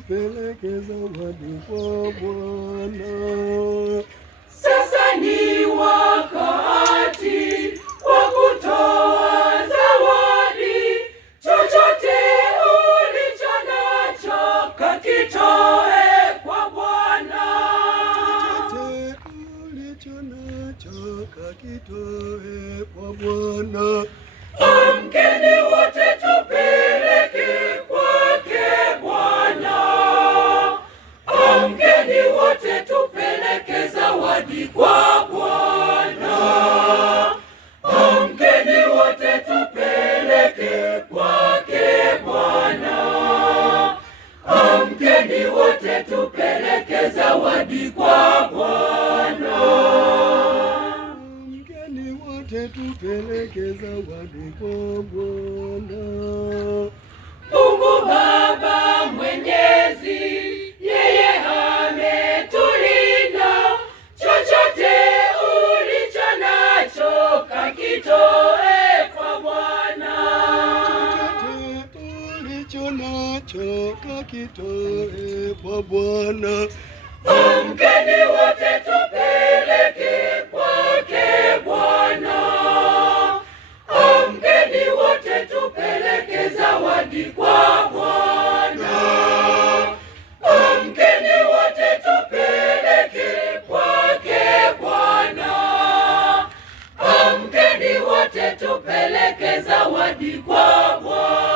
tupeleke zawadi kwa Bwana. Sasa ni wakati wa kutoa zawadi. Chochote ulicho nacho kakitoe kwa Bwana. Chochote ulicho nacho kakitoe kwa Bwana. Amkeni wote tupeleke kwake Bwana. Amkeni wote tupeleke zawadi kwa Bwana. Amkeni wote tupeleke kwake Bwana. Amkeni wote tupeleke zawadi kwa Bwana. Amkeni wote tupeleke zawadi kwa Bwana. Mungu Baba Mwenyezi, yeye ametulinda. Chochote ulicho nacho kakitoe kwa Bwana. Chochote ulicho nacho kakitoe kwa Bwana. Amkeni wote tupeleke kwake Bwana. Amkeni wote tupeleke zawadi kwa Bwana. Amkeni wote tupeleke kwake Bwana. Amkeni wote tupeleke zawadi kwa Bwana.